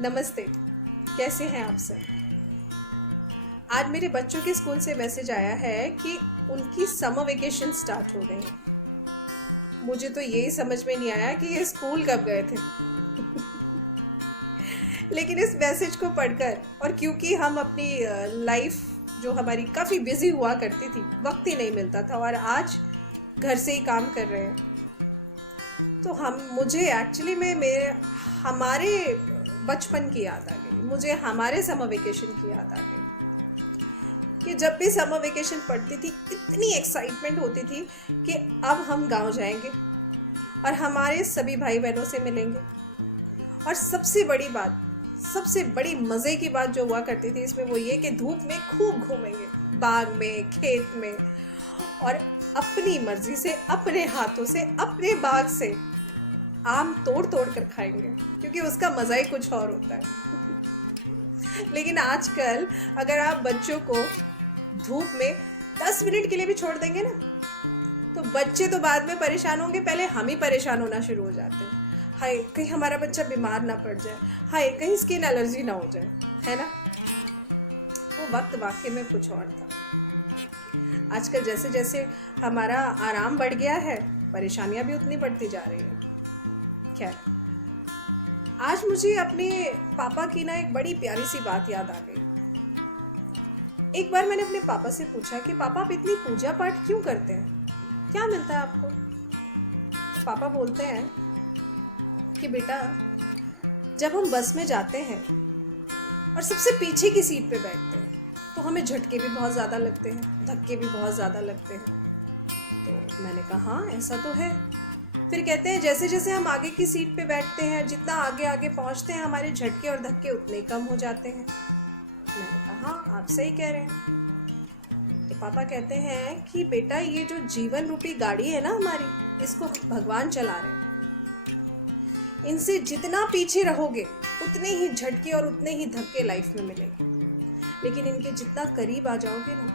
नमस्ते। कैसे हैं आप सब? आज मेरे बच्चों के स्कूल से मैसेज आया है कि उनकी समर वेकेशन स्टार्ट हो गई है। मुझे तो यही समझ में नहीं आया कि ये स्कूल कब गए थे। लेकिन इस मैसेज को पढ़कर, और क्योंकि हम अपनी लाइफ जो हमारी काफ़ी बिजी हुआ करती थी, वक्त ही नहीं मिलता था, और आज घर से ही काम कर रहे हैं, तो हम मुझे एक्चुअली में मेरे हमारे बचपन की याद आ गई। मुझे हमारे समर वेकेशन की याद आ गई कि जब भी समर वेकेशन पड़ती थी, इतनी एक्साइटमेंट होती थी कि अब हम गांव जाएंगे और हमारे सभी भाई बहनों से मिलेंगे। और सबसे बड़ी बात, सबसे बड़ी मज़े की बात जो हुआ करती थी इसमें, वो ये कि धूप में खूब घूमेंगे, बाग में, खेत में, और अपनी मर्जी से, अपने हाथों से, अपने बाग से आम तोड़ तोड़ कर खाएंगे, क्योंकि उसका मज़ा ही कुछ और होता है। लेकिन आजकल अगर आप बच्चों को धूप में 10 मिनट के लिए भी छोड़ देंगे ना, तो बच्चे तो बाद में परेशान होंगे, पहले हम ही परेशान होना शुरू हो जाते हैं। हाय कहीं हमारा बच्चा बीमार ना पड़ जाए, हाय कहीं स्किन एलर्जी ना हो जाए, है ना। वो वक्त वाकई में कुछ और था। आजकल जैसे जैसे हमारा आराम बढ़ गया है, परेशानियां भी उतनी बढ़ती जा रही है। खैर, आज मुझे अपने पापा की ना एक बड़ी प्यारी सी बात याद आ गई। एक बार मैंने अपने पापा से पूछा कि पापा आप इतनी पूजा पाठ क्यों करते हैं, क्या मिलता है आपको। पापा बोलते हैं कि बेटा, जब हम बस में जाते हैं और सबसे पीछे की सीट पे बैठते हैं, तो हमें झटके भी बहुत ज़्यादा लगते हैं, धक्के भी बहुत ज़्यादा लगते हैं। तो मैंने कहा हाँ ऐसा तो है। फिर कहते हैं जैसे जैसे हम आगे की सीट पे बैठते हैं, जितना आगे आगे पहुंचते हैं, हमारे झटके और धक्के उतने कम हो जाते हैं। मैंने कहा हाँ आप सही कह रहे हैं। तो पापा कहते हैं कि बेटा, ये जो जीवन रूपी गाड़ी है ना हमारी, इसको भगवान चला रहे हैं। इनसे जितना पीछे रहोगे उतने ही झटके और उतने ही धक्के लाइफ में मिलेंगे, लेकिन इनके जितना करीब आ जाओगे ना,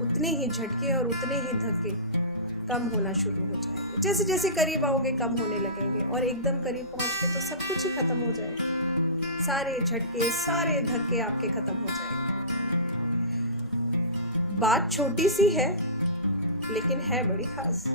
उतने ही झटके और उतने ही धक्के कम होना शुरू हो जाएंगे। जैसे जैसे करीब आओगे कम होने लगेंगे, और एकदम करीब पहुंच के तो सब कुछ ही खत्म हो जाएगा। सारे झटके, सारे धक्के आपके खत्म हो जाएंगे। बात छोटी सी है, लेकिन है बड़ी खास।